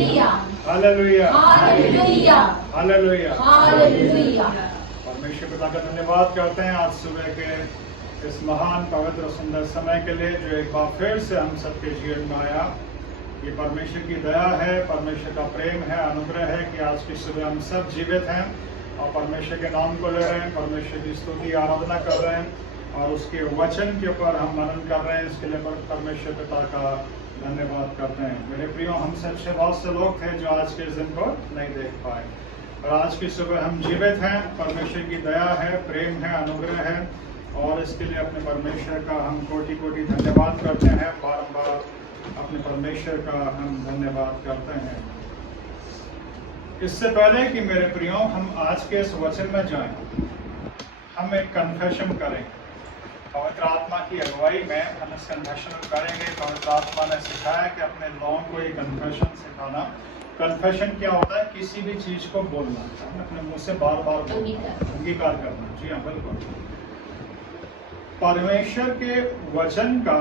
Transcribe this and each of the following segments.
Hallelujah, hallelujah, hallelujah. Hallelujah. परमेश्वर पिता का धन्यवाद करते हैं आज सुबह के इस महान पवित्र सुंदर समय के लिए जो एक बार फिर से हम सबके जीवन में आया। ये परमेश्वर की दया है, परमेश्वर का प्रेम है, अनुग्रह है कि आज की सुबह हम सब जीवित हैं और परमेश्वर के नाम को ले रहे हैं, परमेश्वर की स्तुति आराधना कर रहे हैं और उसके वचन के ऊपर हम मनन कर रहे हैं। इसके लिए परमेश्वर पिता का धन्यवाद करते हैं। मेरे प्रियो, हम सबसे बहुत से लोग थे जो आज के दिन को नहीं देख पाए और आज की सुबह हम जीवित हैं। परमेश्वर की दया है, प्रेम है, अनुग्रह है और इसके लिए अपने परमेश्वर का हम कोटि कोटि धन्यवाद करते हैं। बारंबार अपने परमेश्वर का हम धन्यवाद करते हैं। इससे पहले कि मेरे प्रियो हम आज के इस वचन में जाएं, हम एक कन्फेशन करेंगे। पवित्र आत्मा की अगुवाई में हम इस कन्फेशन करेंगे। पवित्र आत्मा ने सिखाया कि अपने लोगों को ये कन्फेशन सिखाना। कन्फेशन क्या होता है? किसी भी चीज को बोलना, अपने मुंह से बार बार अंगीकार करना। जी हाँ, बिल्कुल। परमेश्वर के वचन का,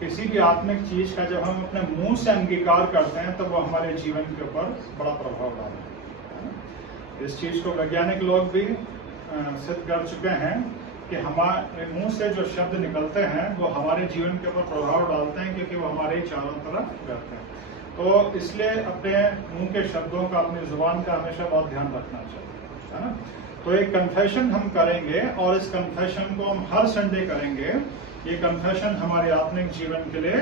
किसी भी आत्मिक चीज का जब हम अपने मुंह से अंगीकार करते हैं तो वो हमारे जीवन के ऊपर बड़ा प्रभाव डालता है। इस चीज को वैज्ञानिक लोग भी सिद्ध कर चुके हैं कि हमारे मुंह से जो शब्द निकलते हैं वो हमारे जीवन के ऊपर प्रभाव डालते हैं, क्योंकि वो हमारे चारों तरफ रहते हैं। तो इसलिए अपने मुंह के शब्दों का, अपनी जुबान का हमेशा बहुत ध्यान रखना चाहिए, है ना। तो एक कन्फेशन हम करेंगे और इस कन्फेशन को हम हर संडे करेंगे। ये कन्फेशन हमारे आत्मिक जीवन के लिए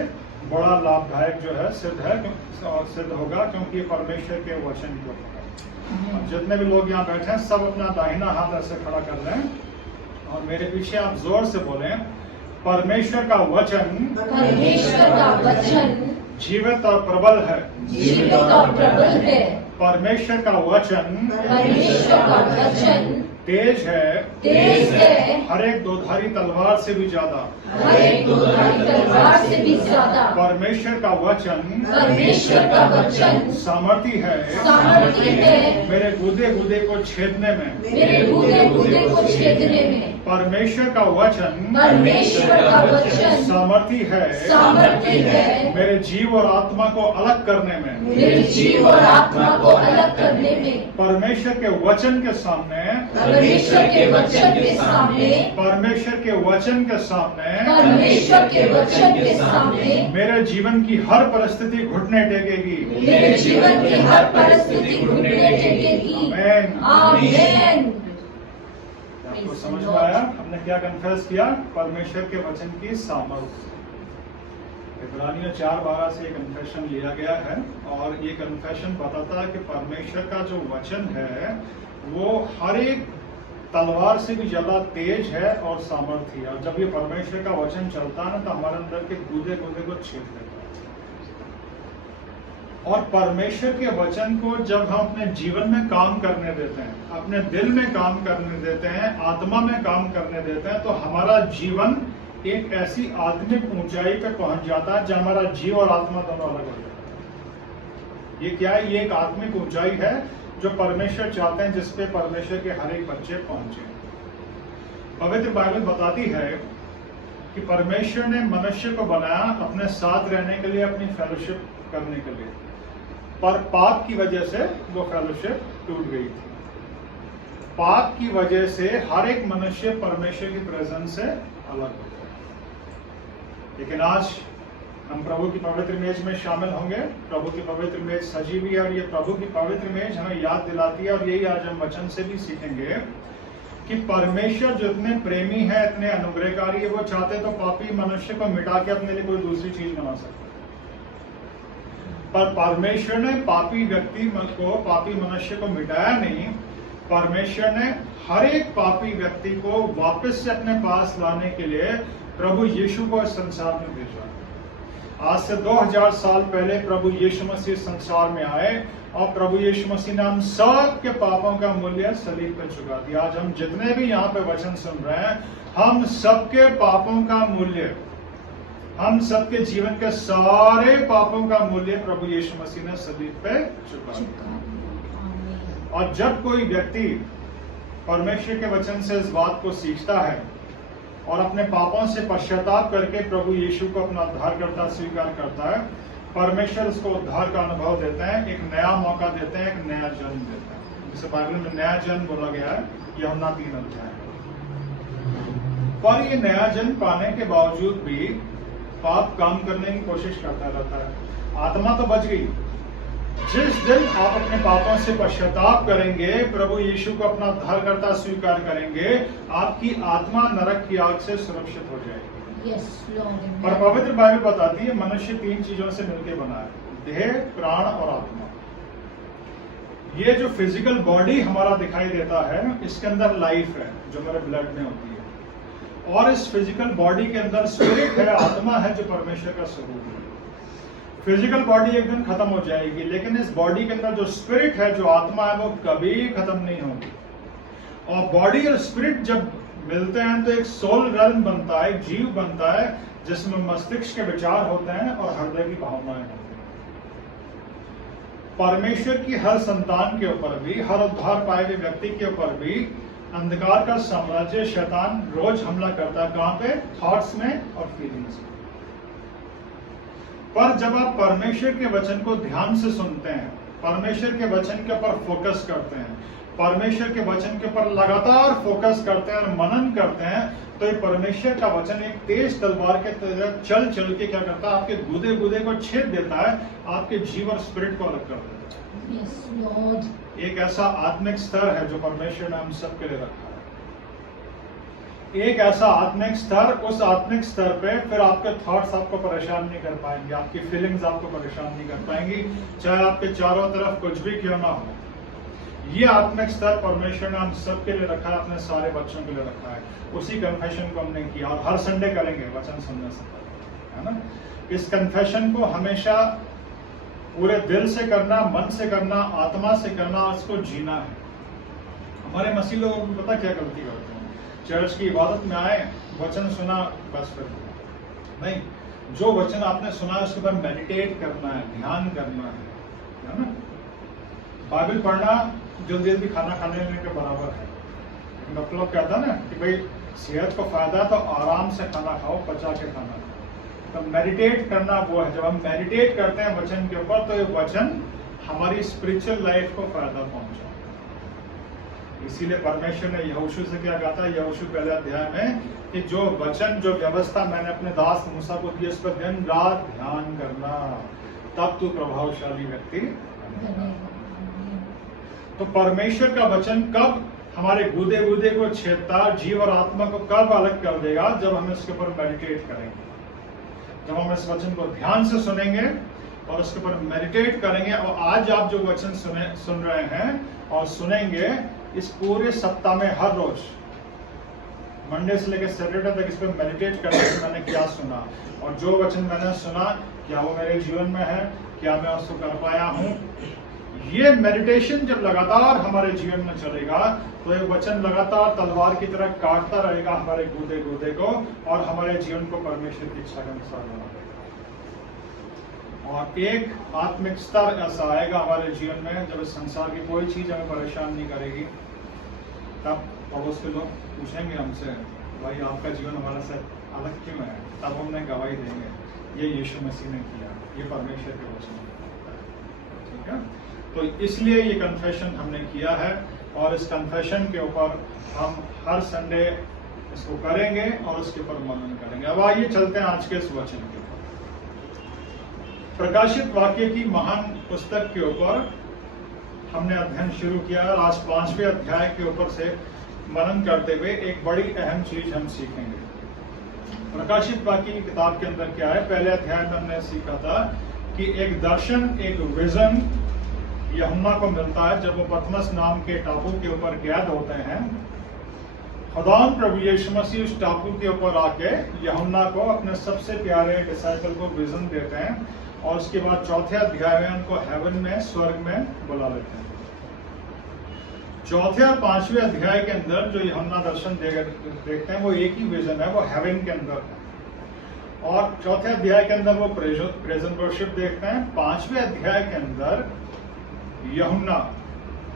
बड़ा लाभदायक जो है सिद्ध होगा, क्योंकि परमेश्वर के वचन को जितने भी लोग यहाँ बैठे हैं सब अपना दाहिना हाथ ऐसे खड़ा कर लें और मेरे पीछे आप जोर से बोलें, परमेश्वर का वचन जीवित और प्रबल है। परमेश्वर का वचन तेज है, हर एक दोधारी तलवार से भी ज्यादा। परमेश्वर का वचन सामर्थी है, मेरे गुदे गुदे को छेदने में। परमेश्वर का वचन सामर्थी है, मेरे जीव और आत्मा को अलग करने में। परमेश्वर के वचन के सामने, परमेश्वर के वचन के सामने, परमेश्वर के वचन के सामने, परमेश्वर के वचन के सामने मेरे जीवन की हर परिस्थिति घुटने टेकेगी। मेरे जीवन की हर परिस्थिति घुटने टेकेगी। आमीन, आमीन। आपको समझ में आया हमने क्या कन्फेस किया? परमेश्वर के वचन की सामर्थ्य। इब्रानियों 4:12 से कन्फेशन लिया गया है और ये कन्फेशन बताता है कि परमेश्वर का जो वचन है वो हर एक तलवार से भी ज्यादा तेज है और सामर्थी है। और जब ये परमेश्वर का वचन चलता है ना तो हमारे अंदर के गुदे गुदे को छेद देता है। और परमेश्वर के वचन को जब हम अपने जीवन में काम करने देते हैं, अपने दिल में काम करने देते हैं, आत्मा में काम करने देते हैं, तो हमारा जीवन एक ऐसी आत्मिक ऊंचाई पे पहुंच जाता है जब हमारा जीव और आत्मा दोनों अलग हो जाता है। ये क्या है? ये एक आत्मिक ऊंचाई है जो परमेश्वर चाहते हैं, जिसपे परमेश्वर के हर एक बच्चे पहुंचे। पवित्र बाइबल बताती है कि परमेश्वर ने मनुष्य को बनाया अपने साथ रहने के लिए, अपनी फेलोशिप करने के लिए, पर पाप की वजह से वो फेलोशिप टूट गई थी। पाप की वजह से हर एक मनुष्य परमेश्वर की प्रेजेंस से अलग हो गया। लेकिन आज हम प्रभु की पवित्र इमेज में शामिल होंगे। प्रभु की पवित्र इमेज सजीवी है और ये प्रभु की पवित्र इमेज हमें याद दिलाती है, और यही आज हम वचन से भी सीखेंगे कि परमेश्वर जो इतने प्रेमी है, इतने अनुग्रहकारी है, वो चाहते तो पापी मनुष्य को मिटा के अपने लिए कोई दूसरी चीज बना सकते, पर परमेश्वर ने पापी व्यक्ति को, पापी मनुष्य को मिटाया नहीं। परमेश्वर ने हर एक पापी व्यक्ति को वापस से अपने पास लाने के लिए प्रभु यीशु को इस संसार में भेजा। आज से 2000 साल पहले प्रभु यीशु मसीह संसार में आए और प्रभु यीशु मसीह ने हम सब के पापों का मूल्य सलीब पर चुका दिया। आज हम जितने भी यहाँ पे वचन सुन रहे हैं, हम सबके पापों का मूल्य, हम सबके जीवन के सारे पापों का मूल्य प्रभु यीशु मसीह ने सलीब पे चुका दिया। और जब कोई व्यक्ति परमेश्वर के वचन से इस बात को सीखता है और अपने पापों से पश्चाताप करके प्रभु यीशु को अपना उद्धारकर्ता स्वीकार करता है, परमेश्वर उसको उद्धार का अनुभव देते हैं, एक नया मौका देते हैं, एक नया जन्म देते हैं, जिसे बाइबल में नया जन्म बोला गया है, यूहन्ना 3 अध्याय। पर ये नया जन्म पाने के बावजूद भी पाप काम करने की कोशिश करता रहता है। आत्मा तो बच गई। जिस दिन आप अपने पापों से पश्चाताप करेंगे, प्रभु यीशु को अपना उद्धारकर्ता स्वीकार करेंगे, आपकी आत्मा नरक की आग से सुरक्षित हो जाएगी। Yes, Lord. पर पवित्र बाइबल बताती है मनुष्य 3 चीजों से मिलकर बना है, देह, प्राण और आत्मा। ये जो फिजिकल बॉडी हमारा दिखाई देता है, इसके अंदर लाइफ है जो मेरे ब्लड में होती है, और इस फिजिकल बॉडी के अंदर स्पिरिट है, आत्मा है जो परमेश्वर का स्वरूप है। फिजिकल बॉडी एक दिन खत्म हो जाएगी, लेकिन इस बॉडी के अंदर जो स्पिरिट है, जो आत्मा है, वो कभी खत्म नहीं होगी। और बॉडी और स्पिरिट जब मिलते हैं तो एक सोल रेल्म बनता है, एक जीव बनता है, जिसमें मस्तिष्क के विचार होते हैं और हृदय की भावनाएं होती हैं। परमेश्वर की हर संतान के ऊपर भी, हर उद्धार पाए हुए व्यक्ति के ऊपर भी अंधकार का साम्राज्य शैतान रोज हमला करता है। कहां पे? थॉट्स में और फीलिंग्स में। पर जब आप परमेश्वर के वचन को ध्यान से सुनते हैं, परमेश्वर के वचन के ऊपर फोकस करते हैं, परमेश्वर के वचन के ऊपर लगातार फोकस करते हैं और मनन करते हैं, तो ये परमेश्वर का वचन एक तेज तलवार के तरह चल चल के क्या करता है? आपके गुदे गुदे को छेद देता है, आपके जीव और स्पिरिट को अलग कर देता है। Yes, Lord. एक ऐसा आत्मिक स्तर है जो परमेश्वर ने हम सबके लिए रखा है। एक ऐसा आत्मिक स्तर, उस आत्मिक स्तर पे फिर आपके थॉट्स आपको परेशान नहीं कर पाएंगे, आपकी फीलिंग्स आपको परेशान नहीं कर पाएंगी, चाहे आपके चारों तरफ कुछ भी क्यों ना हो। ये आत्मिक स्तर परमेश्वर ने हम सबके लिए रखा है, अपने सारे बच्चों के लिए रखा है। उसी कन्फेशन को हमने किया और हर संडे करेंगे वचन सुनने से पहले, है ना। इस कन्फेशन को हमेशा पूरे दिल से करना, मन से करना, आत्मा से करना, उसको जीना है। हमारे मसीह लोग पता क्या गलती करते हैं? चर्च की इबादत में आए, वचन सुना, बस फिर नहीं। जो वचन आपने सुना है उसके ऊपर मेडिटेट करना है, ध्यान करना है ना। बाइबल पढ़ना जल्दी जल्दी खाना खाने के बराबर है। डॉक्टर लोग कहता है ना कि भाई सेहत को फायदा है तो आराम से खाना खाओ, पचा के खाना खाओ। तो मेडिटेट करना वो है, जब हम मेडिटेट करते हैं वचन के ऊपर, तो ये वचन हमारी स्पिरिचुअल लाइफ को फायदा पहुंचाता है। इसीलिए परमेश्वर ने यहोशू से क्या कहा था? यहोशू पहले अध्याय में कि जो वचन, जो व्यवस्था मैंने अपने दास मूसा को दी, उस पर दिन रात ध्यान करना, तब तू प्रभावशाली व्यक्ति बनेगा। तो परमेश्वर का वचन कब हमारे गुदे गुदे को छेदता, जीव और आत्मा को कब अलग कर देगा? जब हम इसके ऊपर मेडिटेट करेंगे, जब हम इस वचन को ध्यान से सुनेंगे और उसके ऊपर मेडिटेट करेंगे। और आज आप जो वचन सुन रहे हैं और सुनेंगे, इस पूरे सप्ताह में हर रोज मंडे से लेकर सैटरडे तक इस पर मेडिटेट करने से मैंने क्या सुना, और जो वचन मैंने सुना क्या वो मेरे जीवन में है, क्या मैं उसको कर पाया हूँ। ये मेडिटेशन जब लगातार हमारे जीवन में चलेगा, तो ये वचन लगातार तलवार की तरह काटता रहेगा हमारे गुदे गुदे को, और हमारे जीवन को परमेश्वर की इच्छा के अनुसार बना देगा। और एक आत्मिक स्तर ऐसा आएगा हमारे जीवन में, जब इस संसार की कोई चीज हमें परेशान नहीं करेगी। तब पड़ोस के लोग पूछेंगे हमसे, भाई आपका जीवन हमारे से अलग क्यों है? तब हमने गवाही देंगे, ये यीशु मसीह ने किया, ये परमेश्वर के वचन। ठीक है, तो इसलिए ये कन्फेशन हमने किया है, और इस कन्फेशन के ऊपर हम हर संडे इसको करेंगे और उसके ऊपर मनन करेंगे। अब आइए चलते हैं आज के इस वचन के ऊपर। प्रकाशित वाक्य की महान पुस्तक के ऊपर हमने अध्ययन शुरू किया, और आज 5वें अध्याय के ऊपर से मनन करते हुए एक बड़ी अहम चीज हम सीखेंगे। प्रकाशित वाक्य की किताब के अंदर क्या है? पहले अध्याय में हमने सीखा था कि एक दर्शन, एक विजन यूहन्ना को मिलता है जब वो पतमस नाम के टापू के ऊपर कैद होते हैं। खुदावंद प्रभु यीशु मसीह उस टापू के ऊपर आके यूहन्ना को, अपने सबसे प्यारे डिसाइपल को विजन देते हैं, और उसके बाद 4थे अध्याय में उनको हेवन में, स्वर्ग में बुला लेते हैं। 4थे और 5वें अध्याय के अंदर जो यूहन्ना दर्शन देखते हैं, वो एक ही विजन है, वो हेवन के अंदर है। और 4थे अध्याय के अंदर वो प्रेजेंट वर्शिप देखते हैं। 5वें अध्याय के अंदर यूहन्ना,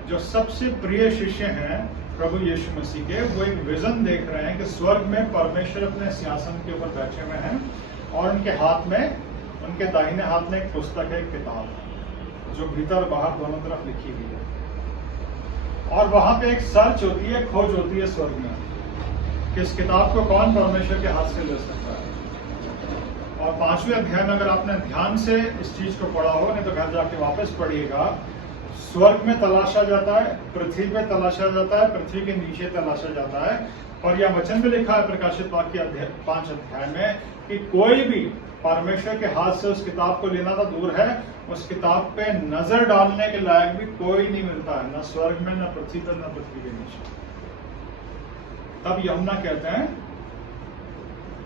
जो सबसे प्रिय शिष्य हैं प्रभु यीशु मसीह के, वो एक विजन देख रहे हैं कि स्वर्ग में परमेश्वर अपने सिंहासन के ऊपर बैठे हुए हैं, और उनके हाथ में उनके दाहिने हाथ में एक पुस्तक है, एक किताब है, जो भीतर बाहर दोनों तरफ लिखी हुई है। और वहां पे एक सर्च होती है, खोज होती है स्वर्ग में कि इस किताब को कौन परमेश्वर के हाथ से ले सकता है। और 5वें अध्याय में अगर आपने ध्यान से इस चीज को पढ़ा हो, नहीं तो घर जाके वापस पढ़िएगा, स्वर्ग में तलाशा जाता है, पृथ्वी पे तलाशा जाता है, पृथ्वी के नीचे तलाशा जाता है। और यह वचन में लिखा है प्रकाशित वाक्य 5 अध्याय में कि कोई भी परमेश्वर के हाथ से उस किताब को लेना तो दूर है, उस किताब पे नजर डालने के लायक भी कोई नहीं मिलता है, न स्वर्ग में, न पृथ्वी पर, न पृथ्वी के नीचे। तब यूहन्ना कहते हैं,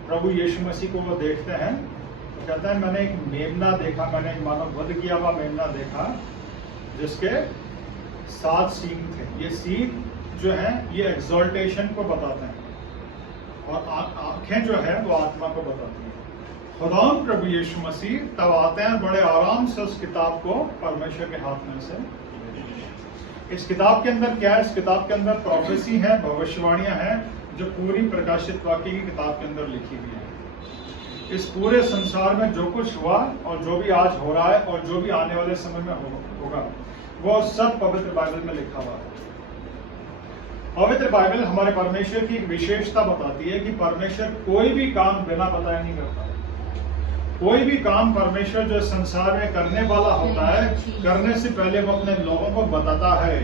प्रभु यीशु मसीह को वो देखते हैं, तो कहते हैं मैंने एक मेमना देखा, मैंने एक मानव वध किया हुआ मेमना देखा जिसके 7 सींग थे। ये सींग जो है ये एक्सॉल्टेशन को बताते हैं और आंखें जो है वो आत्मा को बताती है। खुदाम प्रभु यीशु मसीह तब आते हैं, बड़े आराम से उस किताब को परमेश्वर के हाथ में से। इस किताब के अंदर क्या है? इस किताब के अंदर प्रोफेसी है, भविष्यवाणियां हैं जो पूरी प्रकाशित वाक्य की किताब के अंदर लिखी हुई है। इस पूरे संसार में जो कुछ हुआ और जो भी आज हो रहा है और जो भी आने वाले समय में होगा, वो सब पवित्र बाइबल में लिखा हुआ है। पवित्र बाइबल हमारे परमेश्वर की एक विशेषता बताती है कि परमेश्वर कोई भी काम बिना बताए नहीं करता। कोई भी काम परमेश्वर जो संसार में करने वाला होता है, करने से पहले वो अपने लोगों को बताता है।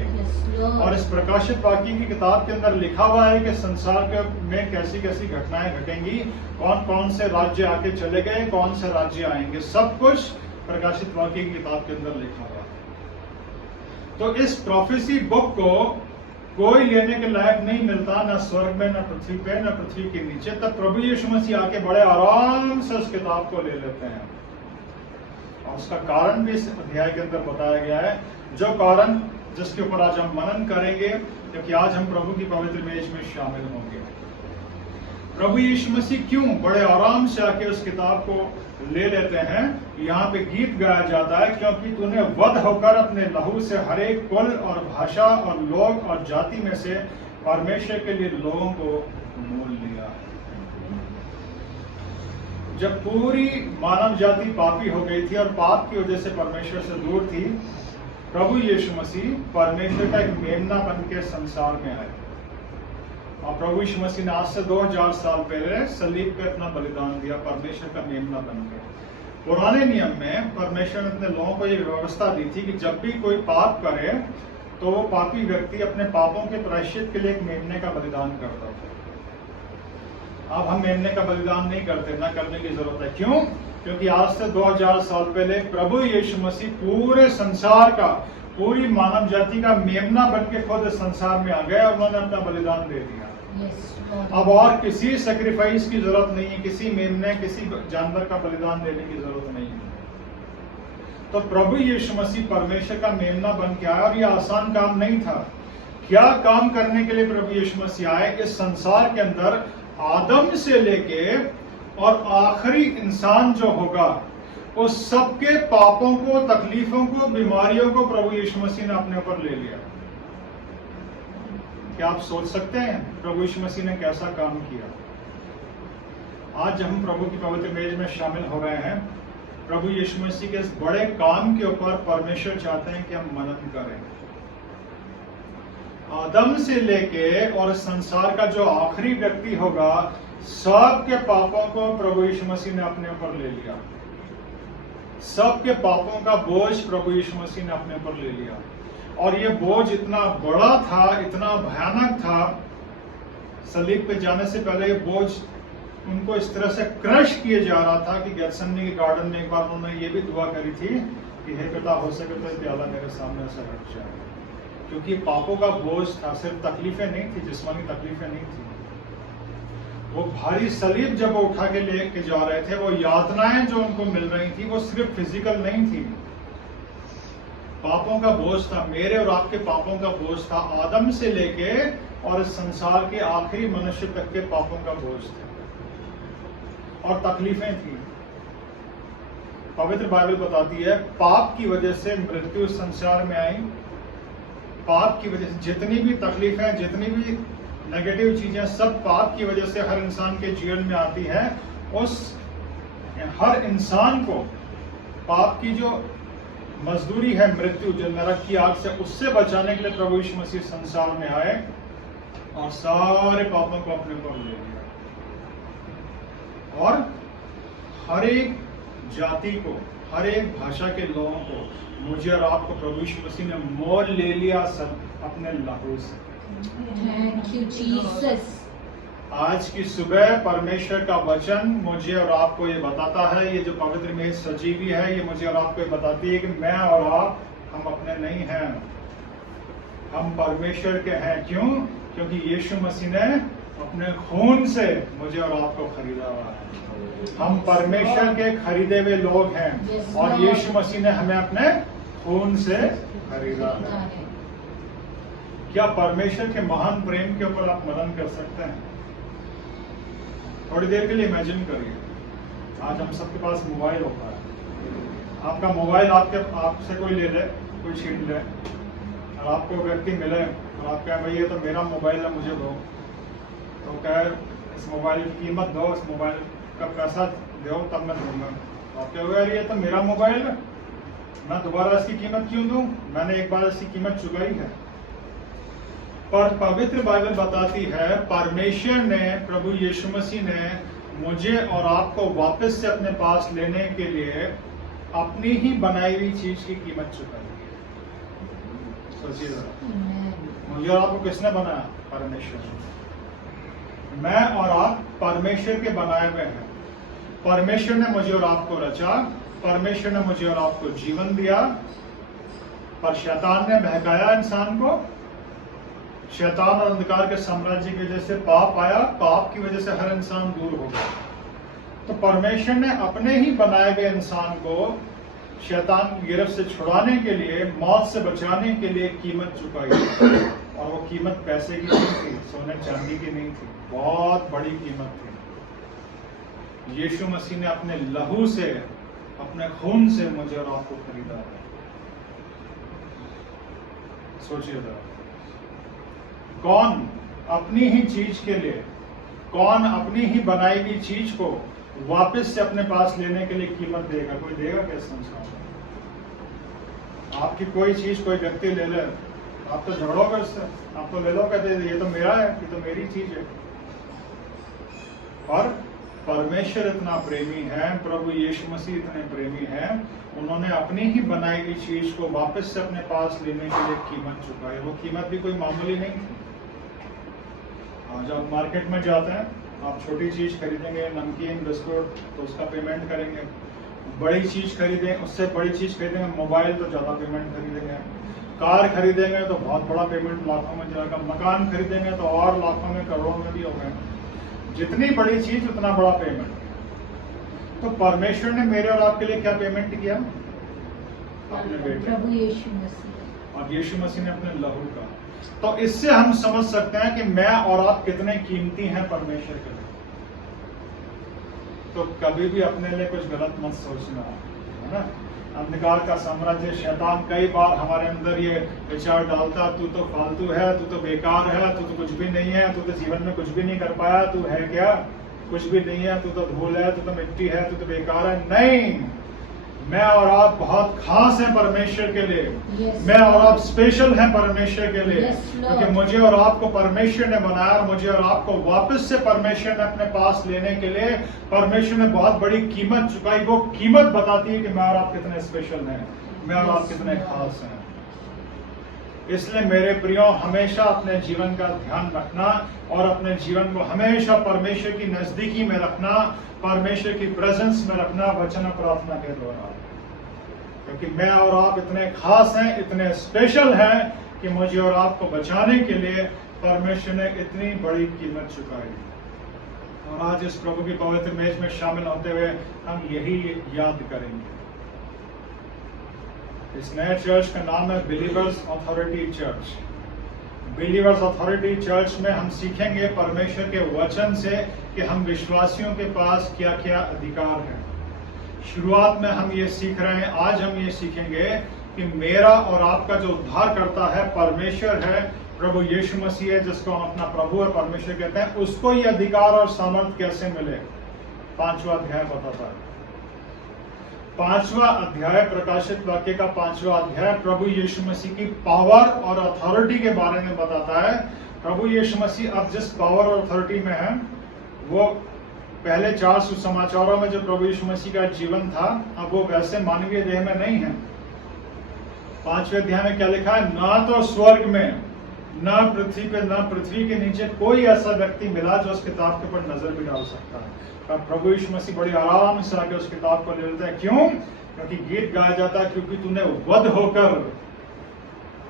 और इस प्रकाशित वाक्य की किताब के अंदर लिखा हुआ है कि संसार में कैसी कैसी घटनाएं घटेंगी, कौन कौन से राज्य आके चले गए, कौन से राज्य आएंगे, सब कुछ प्रकाशित वाक्य की किताब के अंदर लिखा हुआ है। तो इस प्रोफेसी बुक को कोई लेने के लायक नहीं मिलता, न स्वर्ग में, न पृथ्वी पे, न पृथ्वी के नीचे। तब प्रभु यीशु मसीह आके बड़े आराम से उस किताब को ले लेते हैं और उसका कारण भी इस अध्याय के अंदर बताया गया है, जो कारण जिसके ऊपर आज हम मनन करेंगे, क्योंकि आज हम प्रभु की पवित्र मेज में शामिल होंगे। प्रभु यीशु मसीह क्यों बड़े आराम से आके उस किताब को ले लेते हैं? यहाँ पे गीत गाया जाता है, क्योंकि तूने वध होकर अपने लहू से हर एक कुल और भाषा और लोग और जाति में से परमेश्वर के लिए लोगों को मोल लिया। जब पूरी मानव जाति पापी हो गई थी और पाप की वजह से परमेश्वर से दूर थी, प्रभु यीशु मसीह परमेश्वर का एक मेमना बन के संसार में आए। और प्रभु यीशु मसीह ने आज से 2000 साल पहले सलीब पे अपना बलिदान दिया, परमेश्वर का मेमना बनकर। पुराने नियम में परमेश्वर ने अपने लोगों को ये व्यवस्था दी थी कि जब भी कोई पाप करे तो वो पापी व्यक्ति अपने पापों के प्रायश्चित के लिए एक मेमने का बलिदान करता था। अब हम मेमने का बलिदान नहीं करते, ना करने की जरूरत है। क्यों? क्योंकि आज से 2000 साल पहले प्रभु यीशु मसीह पूरे संसार का, पूरी मानव जाति का मेमना बन के खुद संसार में आ गए और उन्होंने अपना बलिदान दे दिया। अब और किसी सैक्रिफाइस की जरूरत नहीं है, किसी मेमने, किसी जानवर का बलिदान देने की जरूरत नहीं है। तो प्रभु यीशु मसीह परमेश्वर का मेमना बन के आया और ये आसान काम नहीं था। क्या काम करने के लिए प्रभु यीशु मसीह आए? इस संसार के अंदर आदम से लेके और आखिरी इंसान जो होगा, उस सबके पापों को, तकलीफों को, बीमारियों को प्रभु यीशु मसीह ने अपने ऊपर ले लिया। क्या आप सोच सकते हैं प्रभु यीशु मसीह ने कैसा काम किया? आज जब हम प्रभु की पवित्र मेज में शामिल हो रहे हैं, प्रभु यीशु मसीह के इस बड़े काम के ऊपर परमेश्वर चाहते हैं कि हम मनन करें। आदम से लेके और संसार का जो आखिरी व्यक्ति होगा, सबके पापों को प्रभु यीशु मसीह ने अपने ऊपर ले लिया। सबके पापों का बोझ प्रभु यीशु मसीह ने अपने ऊपर ले लिया। और ये बोझ इतना बड़ा था, इतना भयानक था, सलीब पे जाने से पहले ये बोझ उनको इस तरह से क्रश किए जा रहा था कि गेत्सेमनी के गार्डन में एक बार उन्होंने ये भी दुआ करी थी कि हे पिता, हो सके तो प्याला मेरे सामने से हट जाए। क्योंकि पापों का बोझ था, सिर्फ तकलीफें नहीं थी, जिस्मानी तकलीफें नहीं थी। वो भारी सलीब जब वो उठा के लेके जा रहे थे, वो यातनाएं जो उनको मिल रही थी वो सिर्फ फिजिकल नहीं थी, पापों का बोझ था। मेरे और आपके पापों का बोझ था, आदम से लेके और इस संसार के आखिरी मनुष्य तक के पापों का बोझ था और तकलीफें थी। पवित्र बाइबल बताती है पाप की वजह से मृत्यु संसार में आई। पाप की वजह से जितनी भी तकलीफें, जितनी भी नेगेटिव चीजें, सब पाप की वजह से हर इंसान के जीवन में आती है। उस हर इंसान को पाप की जो मजदूरी है मृत्यु, जो नरक की आग से, उससे बचाने के लिए प्रभु यीशु मसीह संसार में आए और सारे पापों को अपने ऊपर ले लिया। और हर एक जाति को, हर एक भाषा के लोगों को, मुझे और आपको प्रभु यीशु मसीह ने मोल ले लिया सब अपने लहू से। Thank you, Jesus. आज की सुबह परमेश्वर का वचन मुझे और आपको ये बताता है, ये जो पवित्र में सजीवी है, ये मुझे और आपको ये बताती है कि मैं और आप, हम अपने नहीं हैं, हम परमेश्वर के हैं। क्यों? क्योंकि यीशु मसीह ने अपने खून से मुझे और आपको खरीदा हुआ है। हम परमेश्वर के खरीदे हुए लोग हैं और यीशु मसीह ने हमें अपने खून से खरीदा है। क्या परमेश्वर के महान प्रेम के ऊपर आप मनन कर सकते हैं? थोड़ी देर के लिए इमेजिन करिए, आज हम सबके पास मोबाइल होता है। आपका मोबाइल आपसे कोई ले ले, कोई छीन ले, और आपको व्यक्ति मिले और आप कहें भाई ये तो मेरा मोबाइल है, मुझे दो। तो कहे इस मोबाइल की कीमत दो, इस मोबाइल का पैसा दो, तब मैं दूंगा। आप कहोगे यार ये तो मेरा मोबाइल है, मैं दोबारा इसकी कीमत क्यों दूं? मैंने एक बार इसकी कीमत चुकाई है। पर पवित्र बाइबल बताती है परमेश्वर ने, प्रभु यीशु मसीह ने मुझे और आपको वापस से अपने पास लेने के लिए अपनी ही बनाई हुई चीज की कीमत चुकाई है। सोचिए जरा, मुझे और आपको किसने बनाया? परमेश्वर। मैं और आप परमेश्वर के बनाए हुए हैं। परमेश्वर ने मुझे और आपको रचा, परमेश्वर ने मुझे और आपको जीवन दिया, पर शैतान ने बहकाया इंसान को। शैतान और अंधकार के साम्राज्य की वजह से पाप आया, पाप की वजह से हर इंसान दूर हो गया। तो परमेश्वर ने अपने ही बनाए हुए इंसान को शैतान की गिरफ्त से छुड़ाने के लिए, मौत से बचाने के लिए कीमत चुकाई। और वो कीमत पैसे की नहीं थी, सोने चांदी की नहीं थी, बहुत बड़ी कीमत थी। यीशु मसीह ने अपने लहू से, अपने खून से मुझे और आपको खरीदा है। सोचिए जरा, कौन अपनी ही चीज के लिए, कौन अपनी ही बनाई हुई चीज को वापस से अपने पास लेने के लिए कीमत देगा? कोई देगा क्या संसार में? आपकी कोई चीज कोई व्यक्ति ले ले, आप तो झगड़ोगे उससे, आप तो ले लो, कहते ये तो मेरा है, ये तो मेरी चीज है। और परमेश्वर इतना प्रेमी है, प्रभु यीशु मसीह इतने प्रेमी हैं, उन्होंने अपनी ही बनाई हुई चीज को वापस से अपने पास लेने के लिए कीमत चुकाई। वो कीमत भी कोई मामूली नहीं थी। आज आप मार्केट में जाते हैं, आप छोटी चीज खरीदेंगे, नमकीन, बिस्कुट, तो उसका पेमेंट करेंगे। बड़ी चीज खरीदें, उससे बड़ी चीज खरीदेंगे, मोबाइल, तो ज्यादा पेमेंट खरीदेंगे। कार खरीदेंगे तो बहुत बड़ा पेमेंट, लाखों में जाएगा। मकान खरीदेंगे तो और लाखों में, करोड़ों में भी हो गए। जितनी बड़ी चीज उतना बड़ा पेमेंट। तो परमेश्वर ने मेरे और आपके लिए क्या पेमेंट किया? अपने बेटे, प्रभु यीशु मसीह। और यीशु मसीह ने अपने लहू का। तो इससे हम समझ सकते हैं कि मैं और आप कितने कीमती हैं परमेश्वर के लिए। तो कभी भी अपने लिए कुछ गलत मत सोचना, है ना। अंधकार का साम्राज्य शैतान कई बार हमारे अंदर ये विचार डालता, तू तो फालतू है, तू तो बेकार है, तू तो कुछ भी नहीं है, तू तो जीवन में कुछ भी नहीं कर पाया, तू है क्या? कुछ भी नहीं है, तू तो धूल है, तू तो मिट्टी है, तू तो बेकार है। नहीं, मैं और आप बहुत खास हैं परमेश्वर के लिए। मैं और आप स्पेशल हैं परमेश्वर के लिए, क्योंकि मुझे और आपको परमेश्वर ने बनाया, और मुझे और आपको वापस से परमेश्वर ने अपने पास लेने के लिए परमेश्वर ने बहुत बड़ी कीमत चुकाई। वो कीमत बताती है कि मैं और आप कितने स्पेशल हैं, मैं और आप कितने खास हैं। इसलिए मेरे प्रियो, हमेशा अपने जीवन का ध्यान रखना और अपने जीवन को हमेशा परमेश्वर की नजदीकी में रखना, परमेश्वर की प्रेजेंस में रखना, वचन और प्रार्थना के द्वारा। क्योंकि मैं और आप इतने खास हैं, इतने स्पेशल हैं कि मुझे और आपको बचाने के लिए परमेश्वर ने इतनी बड़ी कीमत चुकाई। और आज इस प्रभु की पवित्र मेज में शामिल होते हुए हम यही याद करेंगे। इस नए चर्च का नाम है believers authority church. Believers authority church में हम सीखेंगे परमेश्वर के वचन से कि हम विश्वासियों के पास क्या क्या अधिकार है। शुरुआत में हम ये सीख रहे हैं, आज हम ये सीखेंगे कि मेरा और आपका जो उद्धार करता है परमेश्वर है, प्रभु यीशु मसीह है, जिसको हम अपना प्रभु और परमेश्वर कहते हैं। उसको ये अधिकार और सामर्थ कैसे मिले? 5वां अध्याय बताता है। 5वां अध्याय, प्रकाशित वाक्य का 5वां अध्याय प्रभु यीशु मसीह की पावर और अथॉरिटी के बारे में बताता है। प्रभु यीशु मसीह अब जिस पावर और अथॉरिटी में है, वो पहले 4 सुसमाचारों में जो प्रभु यीशु मसीह का जीवन था, अब वो वैसे मानवीय देह में नहीं है। 5वें अध्याय में क्या लिखा है? ना तो स्वर्ग में, ना पृथ्वी पे, ना पृथ्वी के नीचे कोई ऐसा व्यक्ति मिला जो उस किताब के ऊपर नजर भी डाल सकता है। अब प्रभु यीशु मसीह बड़ी आराम से आके उस किताब को ले लेते हैं। क्यों? क्योंकि गीत गाया जाता है, क्योंकि तूने वध होकर,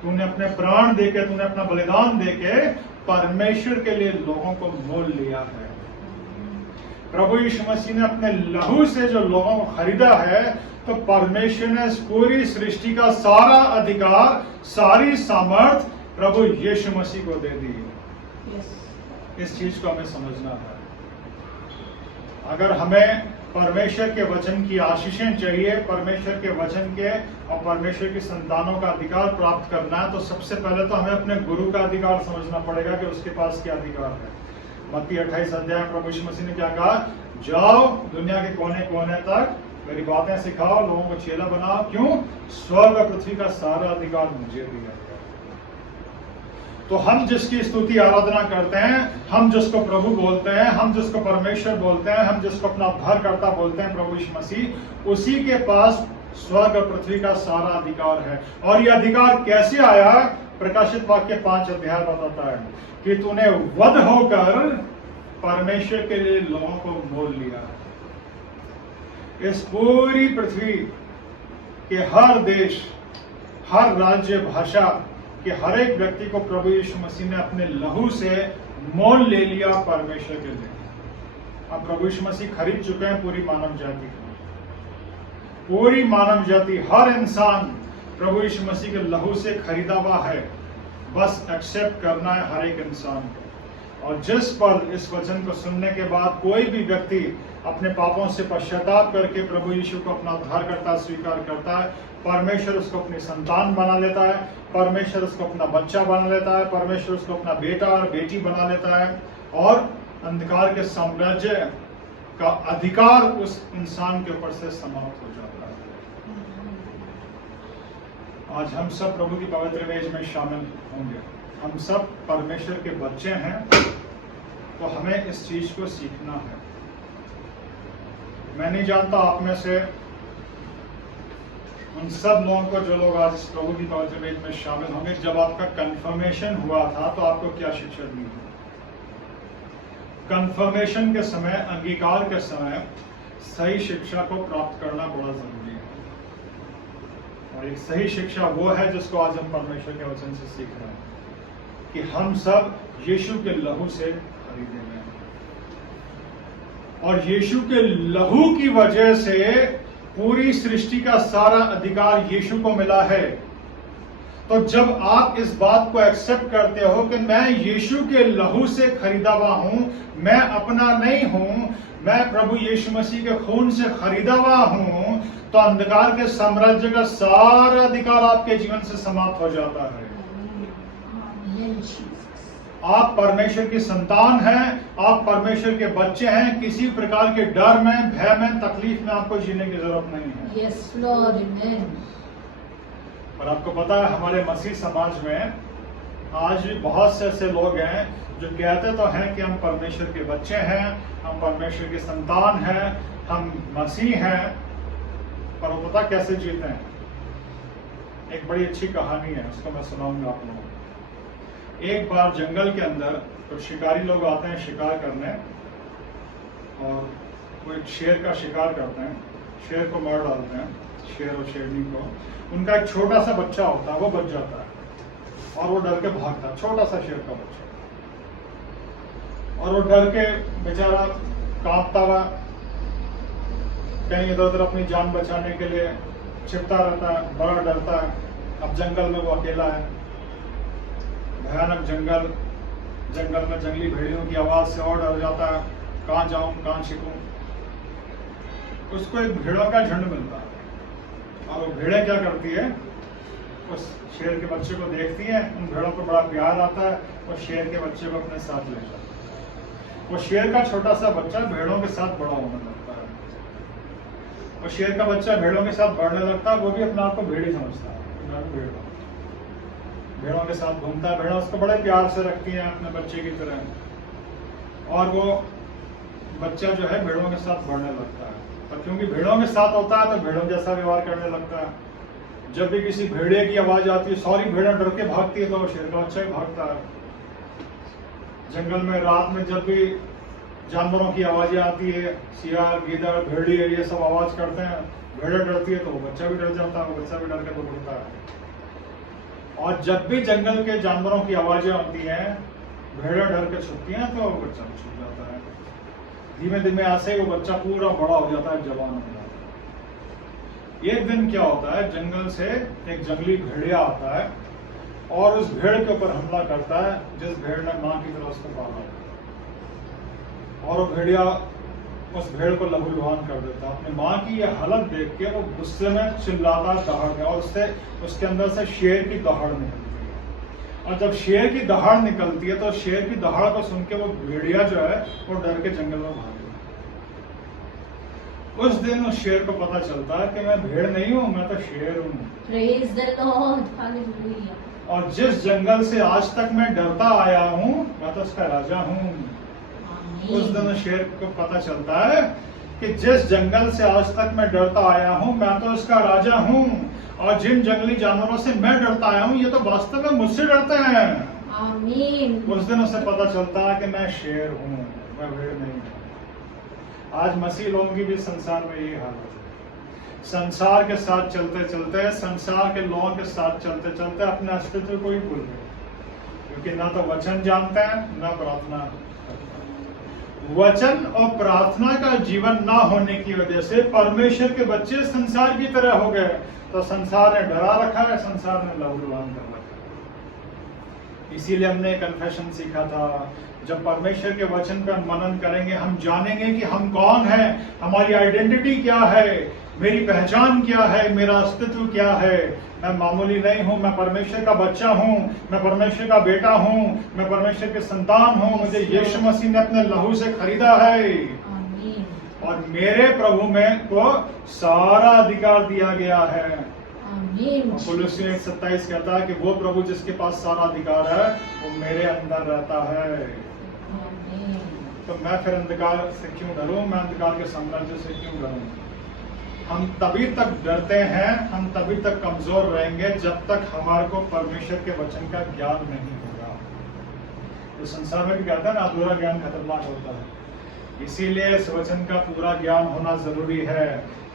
तूने अपने प्राण देके, तूने अपना बलिदान देके परमेश्वर के लिए लोगों को मोल लिया है। प्रभु यीशु मसीह ने अपने लहू से जो लोगों को खरीदा है, तो परमेश्वर ने इस पूरी सृष्टि का सारा अधिकार, सारी सामर्थ प्रभु यीशु मसीह को दे दी। इस चीज को हमें समझना है। अगर हमें परमेश्वर के वचन की आशीषें चाहिए, परमेश्वर के वचन के और परमेश्वर की संतानों का अधिकार प्राप्त करना है, तो सबसे पहले तो हमें अपने गुरु का अधिकार समझना पड़ेगा कि उसके पास क्या अधिकार है। मत्ती 28 अध्याय प्रभु यीशु मसीह ने क्या कहा? जाओ दुनिया के कोने कोने तक मेरी बातें सिखाओ, लोगों को चेला बनाओ। क्यों? स्वर्ग और पृथ्वी का सारा अधिकार मुझे दिया गया। तो हम जिसकी स्तुति आराधना करते हैं, हम जिसको प्रभु बोलते हैं, हम जिसको परमेश्वर बोलते हैं, हम जिसको अपना उद्धारकर्ता बोलते हैं प्रभु यीशु मसीह, उसी के पास स्वर्ग और पृथ्वी का सारा अधिकार है। और यह अधिकार कैसे आया? प्रकाशित वाक्य 5 अध्याय बताता है कि तूने वध होकर परमेश्वर के लिए लोगों को मोल लिया। इस पूरी पृथ्वी के हर देश, हर राज्य, भाषा कि हर एक व्यक्ति को प्रभु यीशु मसीह ने अपने लहू से मोल ले लिया परमेश्वर के लिए। अब प्रभु यीशु मसीह खरीद चुके हैं पूरी मानव जाति को। पूरी मानव जाति, हर इंसान प्रभु यीशु मसीह के लहू से खरीदा हुआ है। बस एक्सेप्ट करना है हर एक इंसान को। और जिस पर इस वचन को सुनने के बाद कोई भी व्यक्ति अपने पापों से पश्चाताप करके प्रभु यीशु को अपना उद्धारकर्ता स्वीकार करता है, परमेश्वर उसको अपनी संतान बना लेता है, परमेश्वर उसको अपना बच्चा बना लेता है, परमेश्वर उसको अपना बेटा और बेटी बना लेता है, और अंधकार के साम्राज्य का अधिकार उस इंसान के ऊपर से समाप्त हो जाता है। आज हम सब प्रभु की पवित्र वेश में शामिल होंगे। हम सब परमेश्वर के बच्चे हैं, तो हमें इस चीज को सीखना है। मैं नहीं जानता आप में से उन सब लोगों को जो लोग आज इस प्रभु की पवित्र वेश में शामिल होंगे, जब आपका कंफर्मेशन हुआ था तो आपको क्या शिक्षा दी? कंफर्मेशन के समय, अंगीकार के समय सही शिक्षा को प्राप्त करना बड़ा जरूरी है। और एक सही शिक्षा वो है जिसको आज हम परमेश्वर के वचन से सीख रहे हैं कि हम सब यीशु के लहू से खरीदे गए हैं, और यीशु के लहू की वजह से पूरी सृष्टि का सारा अधिकार यीशु को मिला है। तो जब आप इस बात को एक्सेप्ट करते हो कि मैं यीशु के लहू से खरीदा हुआ हूं, मैं अपना नहीं हूं, मैं प्रभु यीशु मसीह के खून से खरीदा हुआ हूं, तो अंधकार के साम्राज्य का सारा अधिकार आपके जीवन से समाप्त हो जाता है। आप परमेश्वर की संतान हैं, आप परमेश्वर के बच्चे हैं। किसी प्रकार के डर में, भय में, तकलीफ में आपको जीने की जरूरत नहीं है। Yes, Lord, amen. और आपको पता है हमारे मसीह समाज में आज भी बहुत से ऐसे लोग हैं जो कहते तो हैं कि हम परमेश्वर के बच्चे हैं, हम परमेश्वर की संतान हैं, हम मसीह हैं, पर वो पता कैसे जीते हैं? एक बड़ी अच्छी कहानी है, उसको मैं सुनाऊंगा आप लोगों को। एक बार जंगल के अंदर तो शिकारी लोग आते हैं शिकार करने, और वो एक शेर का शिकार करते हैं, शेर को मार डालते हैं, शेर और शेरनी को। उनका एक छोटा सा बच्चा होता है, वो बच जाता है और वो डर के भागता है, छोटा सा शेर का बच्चा, और वो डर के बेचारा कांपता हुआ कहीं इधर उधर अपनी जान बचाने के लिए छिपता रहता है, बड़ा डरता है। अब जंगल में वो अकेला है, भयानक जंगल, जंगल में जंगली भेड़ियों की आवाज से और डर जाता है, कहाँ जाऊं, कहाँ छिपूं। उसको एक भेड़ों का झुंड मिलता है, और वो भेड़ें क्या करती है, उस शेर के बच्चे को देखती है, उन भेड़ों को बड़ा प्यार आता है, और शेर के बच्चे को अपने साथ ले जाता है। वो शेर का छोटा सा बच्चा भेड़ों के साथ बड़ा होने लगता है। और शेर का बच्चा भेड़ों के साथ बढ़ने लगता है, वो भी अपने आप को भेड़ ही समझता है, मैं भी भेड़ हूं। भेड़ों के साथ घूमता है, भेड़ों उसको बड़े प्यार से रखती हैं अपने बच्चे की तरह, और वो बच्चा जो है भेड़ों के साथ बढ़ने लगता है। और क्योंकि भेड़ों के साथ होता है तो भेड़ों जैसा व्यवहार करने लगता है। जब भी किसी भेड़िए की आवाज आती है, सारी भेड़ें डर के भागती है, तो वो शेर का बच्चा ही भागता है। जंगल में रात में जब भी जानवरों की आवाजें आती है, सियार, गीदड़, भेड़िए, ये सब आवाज करते हैं, भेड़ें डरती है तो वो बच्चा भी डर जाता है, वो बच्चा भी डर के दौड़ता है। और जब भी जंगल के जानवरों की आवाजें आती हैं, भेड़ें डर के छुपती हैं, तो वो बच्चा भी छुप जाता है। धीमे धीमे ऐसे ही वो बच्चा पूरा बड़ा हो जाता है, जवान हो जाता है। एक दिन क्या होता है, जंगल से एक जंगली भेड़िया आता है और उस भेड़ के ऊपर हमला करता है, जिस भेड़ ने मां की तरह उसको पाला है। और वो भेड़िया उस भेड़ को लहूलुहान कर देता है। अपनी मां की यह हालत देख के वो गुस्से में चिल्लाता दहाड़ और उसके अंदर से शेर की दहाड़ निकलती है। और जब शेर की दहाड़ निकलती है तो शेर की दहाड़ को सुन के वो भेड़िया जो है वो डर के जंगल में भाग गया। उस दिन उस शेर को पता चलता है कि मैं भेड़ नहीं हूं, मैं तो शेर हूं। Praise the Lord. Hallelujah. और जिस जंगल से आज तक मैं डरता आया हूं, मैं तो उसका राजा हूं। उस दिन शेर को पता चलता है कि जिस जंगल से आज तक मैं डरता आया हूं, मैं तो उसका राजा हूं। और जिन जंगली जानवरों से मैं डरता आया हूं, ये तो वास्तव में मुझसे डरते हैं। आमीन। उस दिन उसे पता चलता है कि मैं शेर हूं, मैं भेड़ नहीं हूं। आज मसीह लोगों की भी संसार में ये हालत है। संसार के साथ चलते चलते, संसार के लोगों के साथ चलते चलते अपने अस्तित्व को ही भूल गए, क्योंकि ना तो वचन जानते हैं, ना प्रार्थना। वचन और प्रार्थना का जीवन ना होने की वजह से परमेश्वर के बच्चे संसार की तरह हो गए। तो संसार ने डरा रखा है, संसार ने लहूलुहान कर रखा है। इसीलिए हमने कन्फेशन सीखा था, जब परमेश्वर के वचन पर मनन करेंगे, हम जानेंगे कि हम कौन हैं, हमारी आइडेंटिटी क्या है, मेरी पहचान क्या है, मेरा अस्तित्व क्या है। मैं मामूली नहीं हूं, मैं परमेश्वर का बच्चा हूं, मैं परमेश्वर का बेटा हूं, मैं परमेश्वर के संतान हूं। मुझे यीशु मसीह ने अपने लहू से खरीदा है। आमीन। और मेरे प्रभु में को सारा अधिकार दिया गया है। आमीन। कुलुस्सी 1:27 कहता है कि वो प्रभु जिसके पास सारा अधिकार है, वो मेरे अंदर रहता है। आमीन। तो मैं फिर अंधकार से क्यों डरूं, मैं अंधकार के साम्राज्य से क्यों डरूं। हम तभी तक डरते हैं, हम तभी तक कमजोर रहेंगे जब तक हमारे को परमेश्वर के वचन का ज्ञान नहीं होगा। तो संसार में भी कहता है ना, अधूरा ज्ञान खतरनाक होता है। इसीलिए इस वचन का पूरा ज्ञान होना जरूरी है।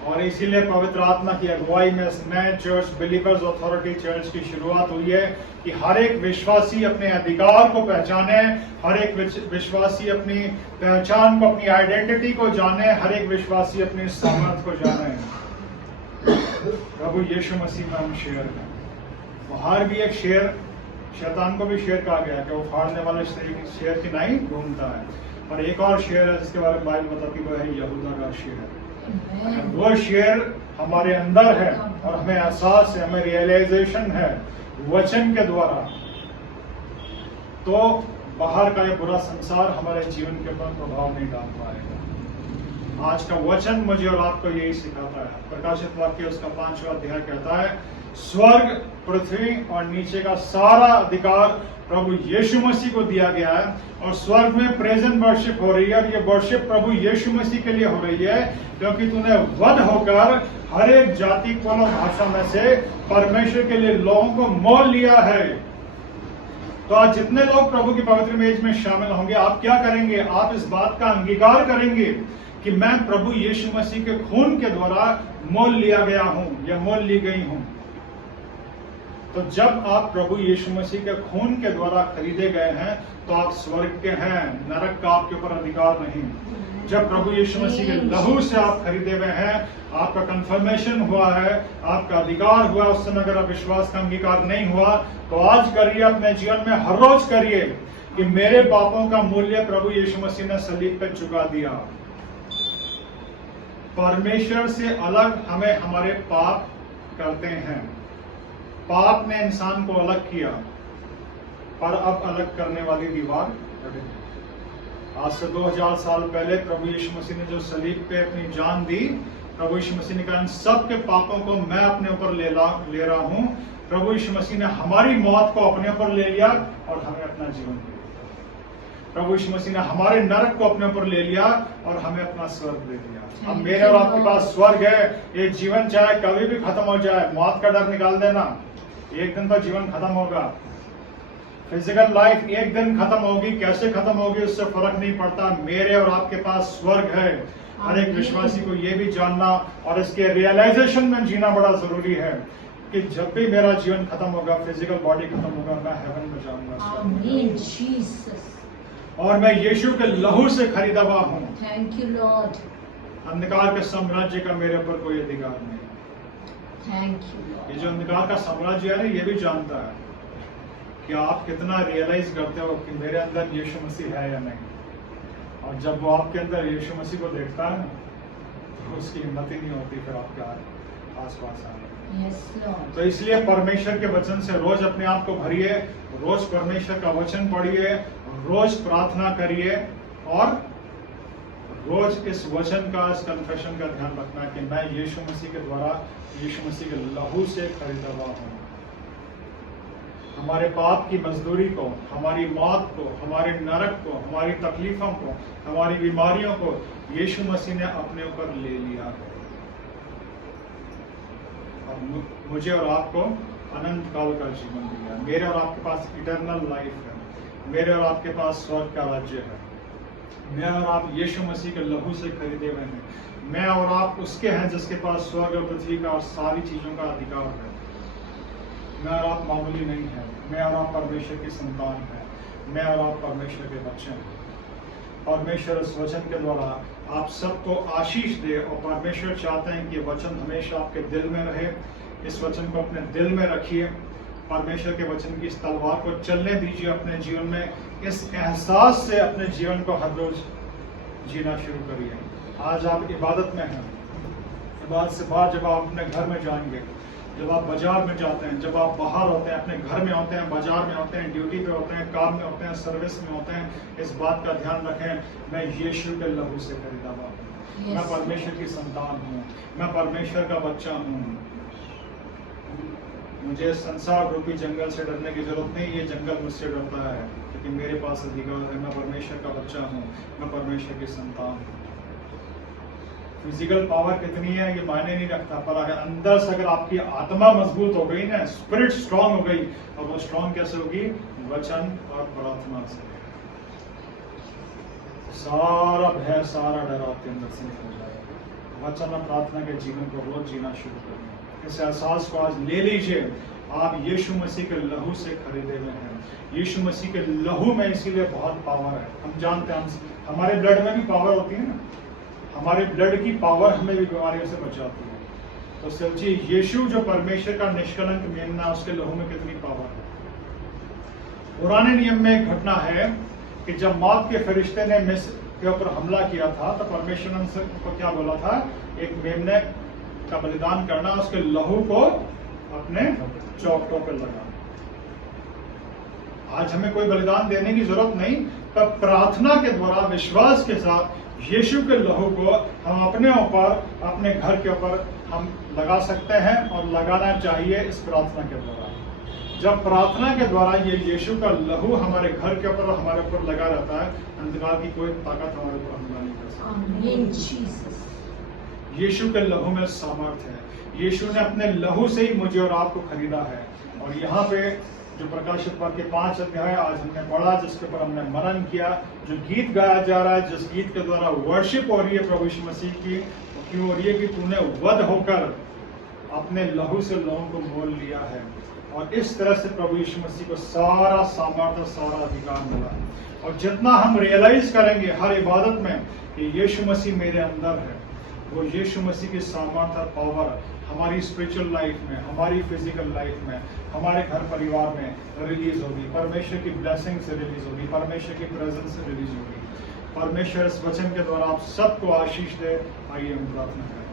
और इसीलिए पवित्र आत्मा की अगुवाई में नए चर्च बिलीवर्स अथॉरिटी चर्च की शुरुआत हुई है कि हर एक विश्वासी अपने अधिकार को पहचाने, हर एक विश्वासी अपनी पहचान को, अपनी आइडेंटिटी को जाने, हर एक विश्वासी अपनी सामर्थ को जाने। प्रभु यीशु मसीह में हम शेर हैं। बाहर भी एक शेर, शैतान को भी शेर कहा गया कि वो फाड़ने वाले शेर की नहीं घूमता है। और एक और शेर है जिसके बारे में बाइबल बताती है, वो है यहूदा का शेर। वो शेर हमारे अंदर है और हमें एहसास है, हमें रियलाइजेशन है वचन के द्वारा। तो बाहर का ये बुरा संसार हमारे जीवन के ऊपर प्रभाव नहीं डाल पाएगा। आज का वचन मुझे और आपको यही सिखाता है। प्रकाशित वाक्य उसका 5वां अध्याय कहता है, स्वर्ग, पृथ्वी और नीचे का सारा अधिकार प्रभु यीशु मसीह को दिया गया है। और स्वर्ग में प्रेजेंट वर्शिप हो रही है, और ये वर्शिप प्रभु यीशु मसीह के लिए हो रही है, क्योंकि तूने वध होकर हर एक जाति, कुल और भाषा में से परमेश्वर के लिए लोगों को मोल लिया है। तो आज जितने लोग प्रभु की पवित्र मेज में शामिल होंगे, आप क्या करेंगे? आप इस बात का अंगीकार करेंगे कि मैं प्रभु यीशु मसीह के खून के द्वारा मोल लिया गया हूं या मोल ली गई हूं। तो जब आप प्रभु यीशु मसीह के खून के द्वारा खरीदे गए हैं, तो आप स्वर्ग के हैं, नरक का आपके ऊपर अधिकार नहीं। जब प्रभु यीशु मसीह के लहू से आप खरीदे हुए हैं, आपका कंफर्मेशन हुआ है, आपका अधिकार हुआ। उस समय अगर आप विश्वास का अंगीकार नहीं हुआ, तो आज करिए, अपने जीवन में हर रोज करिए कि मेरे पापों का मूल्य प्रभु यीशु मसीह ने सलीब पर चुका दिया। परमेश्वर से अलग हमें हमारे पाप करते हैं। पाप ने इंसान को अलग किया, पर अब अलग करने वाली दीवार हट गई। आज से 2000 साल पहले प्रभु यीशु मसीह ने जो सलीब पे अपनी जान दी, प्रभु यीशु मसीह ने कहा इन सब के पापों को मैं अपने ऊपर ले रहा हूँ। प्रभु यीशु मसीह ने हमारी मौत को अपने ऊपर ले लिया और हमें अपना जीवन दे दिया। प्रभु यीशु मसीह ने हमारे नरक को अपने ऊपर ले लिया और हमें अपना स्वर्ग दे दिया। अब मेरे और आपके पास स्वर्ग है। ये जीवन चाहे कभी भी खत्म हो जाए, मौत का डर निकाल देना, एक दिन तो जीवन खत्म होगा। फिजिकल लाइफ एक दिन खत्म होगी, कैसे खत्म होगी उससे फर्क नहीं पड़ता। मेरे और आपके पास स्वर्ग है। हर एक विश्वासी को ये भी जानना और इसके रियलाइजेशन में जीना बड़ा जरूरी है कि जब भी मेरा जीवन खत्म होगा, फिजिकल बॉडी खत्म होगा, मैं हेवन में जाऊंगा। आमीन जीसस। और मैं यीशु के लहू से खरीदा हुआ हूँ। Thank you Lord. अंधकार के साम्राज्य का मेरे ऊपर कोई अधिकार नहीं। Thank you Lord. ये जो अंधकार का साम्राज्य है ना, ये भी जानता है कि आप कितना रियलाइज करते हो कि मेरे अंदर यीशु मसीह है या नहीं। और जब वो आपके अंदर यीशु मसीह को देखता है ना, तो उसकी हिम्मत ही नहीं होती फिर आपके आसपास आने। Yes Lord. तो इसलिए परमेश्वर के वचन से रोज अपने आप को भरिए, रोज परमेश्वर का वचन पढ़िए, रोज प्रार्थना करिए और रोज इस वचन का, इस कन्फेशन का ध्यान रखना कि मैं यीशु मसीह के द्वारा, यीशु मसीह के लहू से खरीदा हुआ हूँ। हमारे पाप की मजदूरी को, हमारी मौत को, हमारे नरक को, हमारी तकलीफों को, हमारी बीमारियों को यीशु मसीह ने अपने ऊपर ले लिया है और मुझे और आपको अनंत काल का जीवन दिया। मेरे और आपके पास इटर्नल लाइफ है। मेरे और आपके पास स्वर्ग का राज्य है। मैं और आप यीशु मसीह के लहू से खरीदे हुए हैं। मैं और आप उसके हैं जिसके पास स्वर्ग और पृथ्वी का और सारी चीजों का अधिकार है। मैं और आप मामूली नहीं है। मैं और आप परमेश्वर की संतान है। मैं और आप परमेश्वर के बच्चे हैं। परमेश्वर इस वचन के द्वारा आप सबको आशीष दे और परमेश्वर चाहते हैं कि वचन हमेशा आपके दिल में रहे। इस वचन को अपने दिल में रखिए। परमेश्वर के वचन की इस तलवार को चलने दीजिए अपने जीवन में। इस एहसास से अपने जीवन को हर रोज जीना शुरू करिए। आज आप इबादत में हैं। इबादत से बाद जब आप अपने घर में जाएंगे, जब आप बाजार में जाते हैं, जब आप बाहर होते हैं, अपने घर में होते हैं, बाजार में होते हैं, ड्यूटी पे होते हैं, काम में होते हैं, सर्विस में होते हैं, इस बात का ध्यान रखें, मैं यीशु के लहू से खरीदा हुआ हूँ। मैं परमेश्वर की संतान हूँ। मैं परमेश्वर का बच्चा हूँ। मुझे संसार रूपी जंगल से डरने की जरूरत नहीं। ये जंगल मुझसे डरता है क्योंकि मेरे पास अधिकार है। मैं परमेश्वर का बच्चा हूँ। मैं परमेश्वर की संतान हूँ। फिजिकल पावर कितनी है ये मायने नहीं रखता, पर अगर अंदर से अगर आपकी आत्मा मजबूत हो गई ना, स्पिरिट स्ट्रांग हो गई, और वो स्ट्रांग कैसे होगी? वचन और प्रार्थना से। सारा भय, सारा डर आपके अंदर से निकल जाएगा। वचन और प्रार्थना के जीवन को रोज जीना शुरू करिए। इस एहसास को आज ले लीजिए, आप यीशु मसीह के लहू से खरीदे हुए हैं। यीशु मसीह के लहू में इसीलिए बहुत पावर है। हम जानते हैं, हमारे ब्लड में भी पावर होती है ना। हमारे ब्लड की पावर हमें भी बीमारियों से बचाती है। तो सोचिए, यीशु जो परमेश्वर का निष्कलंक मेमना, उसके लहू में कितनी पावर है। पुराने नियम में एक घटना है कि जब मौत के फरिश्ते ने मिस्र के ऊपर हमला किया था तो परमेश्वर ने उनको क्या बोला था? एक मेमने का बलिदान करना, उसके लहू को अपने चौखटों पर लगा। आज हमें कोई बलिदान देने की जरूरत नहीं, पर प्रार्थना के द्वारा, विश्वास के साथ यीशु के लहू को हम अपने ऊपर, अपने घर के ऊपर हम लगा सकते हैं और लगाना चाहिए इस प्रार्थना के द्वारा। जब प्रार्थना के द्वारा ये यीशु का लहू हमारे घर के ऊपर, हमारे ऊपर लगा रहता है, अंधकार की कोई ताकत हमारे ऊपर हमला नहीं कर सकती। यीशु के लहू में सामर्थ्य है। यीशु ने अपने लहू से ही मुझे और आपको खरीदा है। और यहाँ पे जो प्रकाशित वाक्य 5 अध्याय आज हमने पढ़ा, जिसके ऊपर हमने मनन किया, जो गीत गाया जा रहा है, जिस गीत के द्वारा वर्शिप हो रही है प्रभु यीशु मसीह की, वो क्यों हो रही है? कि तूने वध होकर अपने लहू से लोगों को मोल लिया है। और इस तरह से प्रभु यीशु मसीह को सारा सामर्थ्य, सारा अधिकार मिला है। और जितना हम रियलाइज करेंगे हर इबादत में कि यीशु मसीह मेरे अंदर है, वो यीशु मसीह की सामर्थ्य, पावर हमारी स्पिरिचुअल लाइफ में, हमारी फिजिकल लाइफ में, हमारे घर परिवार में रिलीज होगी। परमेश्वर की ब्लेसिंग से रिलीज होगी। परमेश्वर की प्रेजेंस से रिलीज होगी। परमेश्वर इस वचन के द्वारा आप सबको आशीष दे। आइए हम प्रार्थना करें।